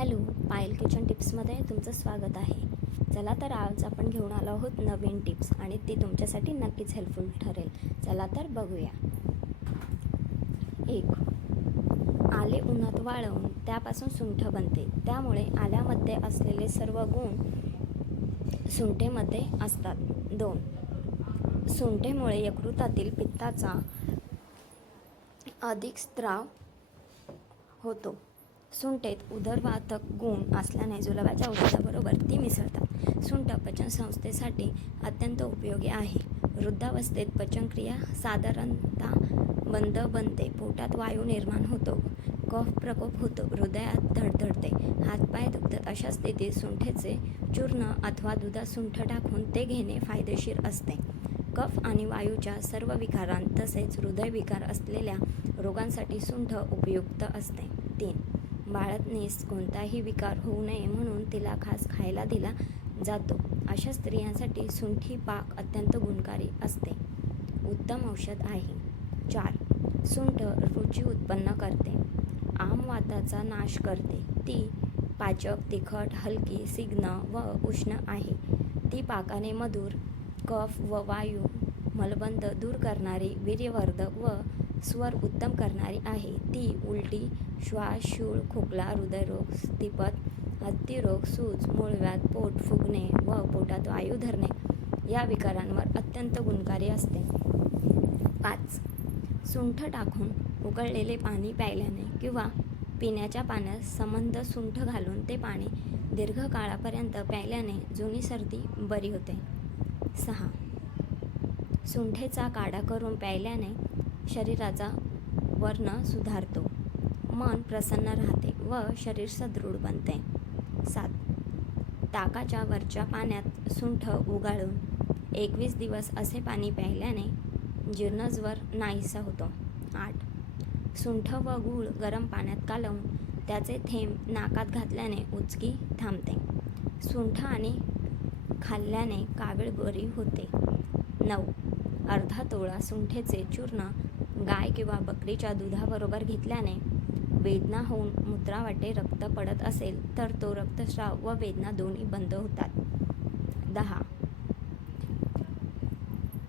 Hello, पायल kitchen टिप्समध्ये तुमचं स्वागत आहे. चला तर आज आपण घेऊन आलो आहोत नवीन टिप्स आणि ती तुमच्यासाठी नक्कीच हेल्पफुल ठरेल. चला तर बघूया. 1. आले उन्हात वाळवून त्यापासून सुंठ बनते. त्यामुळे आल्यामध्ये असलेले सर्व गुण सुंठेमध्ये असतात. 2. सुंठेमुळे यकृतातील पित्ताचा अधिक स्त्राव होतो. सुंठेत उदरवातक गुण असल्याने जुलाबाच्या औषधाबरोबर ती मिसळतात. सुंठ पचनसंस्थेसाठी अत्यंत उपयोगी आहे. वृद्धावस्थेत पचनक्रिया साधारणतः बंद बनते. पोटात वायू निर्माण होतो. कफ प्रकोप होतो. हृदयात धडधडते. हातपाय दुखतात. अशा स्थितीत सुंठेचे चूर्ण अथवा दुधात सुंठ टाकून ते घेणे फायदेशीर असते. कफ आणि वायूच्या सर्व विकारांत तसेच हृदयविकार असलेल्या रोगांसाठी सुंठ उपयुक्त असते. 3. बाळंतणीस कोणताही विकार होऊ नये म्हणून तिला खास खायला दिला जातो. अशा स्त्रियांसाठी सुंठी पाक अत्यंत गुणकारी असते. उत्तम औषध आहे. 4. सुंठ रुची उत्पन्न करते. आमवाताचा नाश करते. ती पाचक, तिखट, हलकी, सिग्न व उष्ण आहे. ती पाकाने मधुर, कफ व वायू, मलबंध दूर करणारी, वीर्यवर्धक व स्वर उत्तम करणारी आहे. ती उलटी, श्वास, शूळ, खोकला, हृदयरोग, स्थिपत, हत्तीरोग, सूज, मूळव्याध, पोट फुगणे व पोटात वायू धरणे या विकारांवर अत्यंत गुणकारी असते. 5. सुंठ टाकून उकळलेले पाणी प्यायल्याने किंवा पिण्याच्या पाण्यात संबंध सुंठ घालून ते पाणी दीर्घकाळापर्यंत प्यायल्याने जुनी सर्दी बरी होते. 6. सुंठेचा काढा करून प्यायल्याने शरीराचा वर्ण सुधारतो. मन प्रसन्न राहते व शरीर सदृढ बनते. 7. ताकाच्या वरच्या पाण्यात सुंठ उगाळून 21 दिवस असे पाणी प्यायल्याने जीर्णज्वर नाहीसा होतो. 8. सुंठ व गूळ गरम पाण्यात कालवून त्याचे थेंब नाकात घातल्याने उचकी थांबते. सुंठ आणि खाल्ल्याने कावीळ बरी होते. 9. अर्धा तोळा सुंठेचे चूर्ण गाय किंवा बकरीच्या दुधाबरोबर घेतल्याने वेदना होऊन मूत्रावाटे रक्त पडत असेल तर तो रक्तस्राव व वेदना दोन्ही बंद होतात. 10.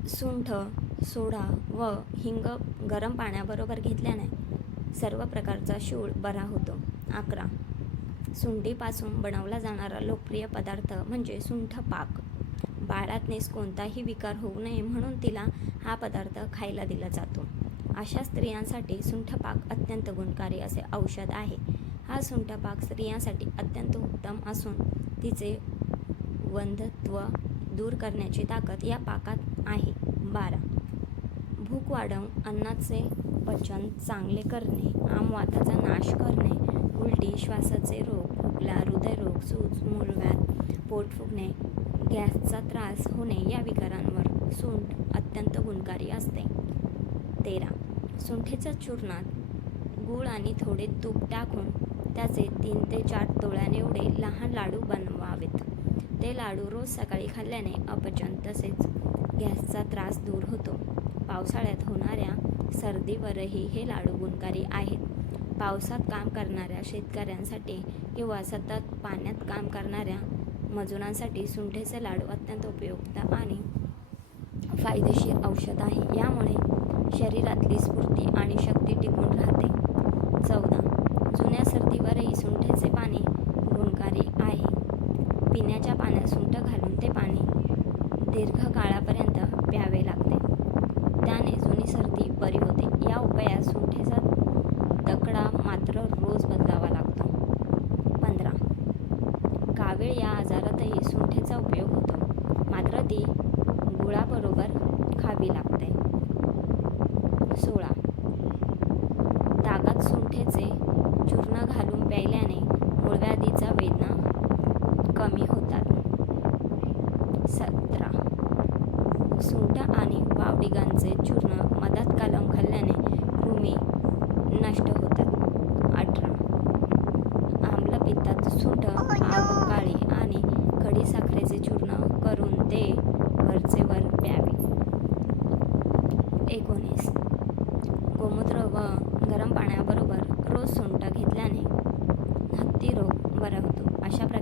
सुंठ, सोडा व हिंग गरम पाण्याबरोबर घेतल्याने सर्व प्रकारचा शूळ बरा होतो. 11. सुंठीपासून बनवला जाणारा लोकप्रिय पदार्थ म्हणजे सुंठ पाक. बाळंतणीस कोणताही विकार होऊ नये म्हणून तिला हा पदार्थ खायला दिला जातो. अशा स्त्रियांसाठी सुंठपाक अत्यंत गुणकारी असे औषध आहे. हा सुंठपाक स्त्रियांसाठी अत्यंत उत्तम असून तिचे वंध्यत्व दूर करण्याची ताकद या पाकात आहे. 12. भूक वाढवून अन्नाचे पचन चांगले करणे, आमवाताचा नाश करणे, उलटी, श्वासाचे रोग, खोकला, हृदयरोग, सूज, मूळव्याध, पोट फुगणे, गॅसचा त्रास होणे या विकारांवर सुंठ अत्यंत गुणकारी असते. 13. सुंठीच्या चूर्णात गूळ आणि थोडे तूप टाकून त्याचे 3 ते 4 तोळ्यांएवढे लहान लाडू बनवावेत. ते लाडू रोज सकाळी खाल्ल्याने अपचन तसेच गॅसचा त्रास दूर होतो. पावसाळ्यात होणाऱ्या सर्दीवरही हे लाडू गुणकारी आहेत. पावसात काम करणाऱ्या शेतकऱ्यांसाठी किंवा सतत पाण्यात काम करणाऱ्या मजुरांसाठी सुंठेचे लाडू अत्यंत उपयुक्त आणि फायदेशीर औषध आहे. यामुळे शरीरातली स्फूर्ती आणि शक्ती टिकून राहते. 14. जुन्या सर्दीवरही सुंठेचे पाणी गुणकारी आहे. पिण्याच्या पाण्यात सुंठ घालून ते पाणी दीर्घकाळापर्यंत प्यावे लागते. त्याने जुनी सर्दी बरी होते. या उपायात सुंठेचा तकडा मात्र रोज बदलावा लागतो. 15. कावीळ या आजारातही सुंठेचा उपयोग होतो, मात्र ती गुळाबरोबर खावी लागते. 16. ताकात सुंठेचे चूर्ण घालून प्यायल्याने मूळव्याधीचा वेदना कमी होतात. 17. सुंठ आणि वावडिगांचे चूर्ण मधात कालवून खाल्ल्याने कृमी नष्ट होतात. 18. आम्लपित्तात सुंठ, आगकाळी आणि खडीसाखरेचे चूर्ण करून ते वरचेवर प्यावे. 19. गोमूत्र व गरम पाण्याबरोबर रोज सुंठ घेतल्याने हत्तीरोग बरा होतो. अशा प्रकारे